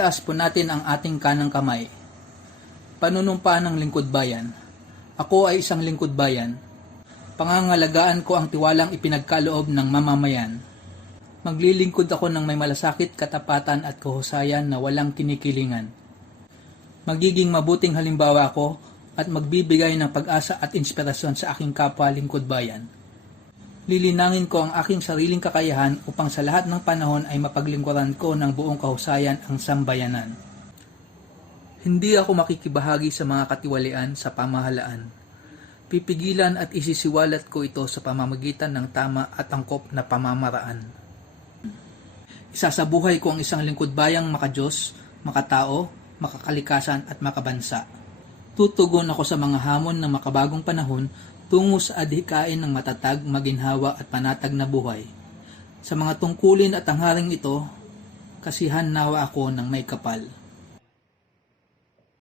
Itaas po natin ang ating kanang kamay. Panunumpa ng lingkod bayan. Ako ay isang lingkod bayan. Pangangalagaan ko ang tiwalang ipinagkaloob ng mamamayan. Maglilingkod ako ng may malasakit, katapatan at kahusayan na walang kinikilingan. Magiging mabuting halimbawa ako at magbibigay ng pag-asa at inspirasyon sa aking kapwa lingkod bayan. Lilinangin ko ang aking sariling kakayahan upang sa lahat ng panahon ay mapaglingkuran ko ng buong kahusayan ang sambayanan. Hindi ako makikibahagi sa mga katiwalian sa pamahalaan. Pipigilan at isisiwalat ko ito sa pamamagitan ng tama at angkop na pamamaraan. Isasabuhay ko ang isang lingkod bayang makadiyos, makatao, makakalikasan at makabansa. Tutugon ako sa mga hamon ng makabagong panahon tungo sa adhikain ng matatag, maginhawa at panatag na buhay. Sa mga tungkulin at tangharing ito, kasihan nawa ako ng may kapal.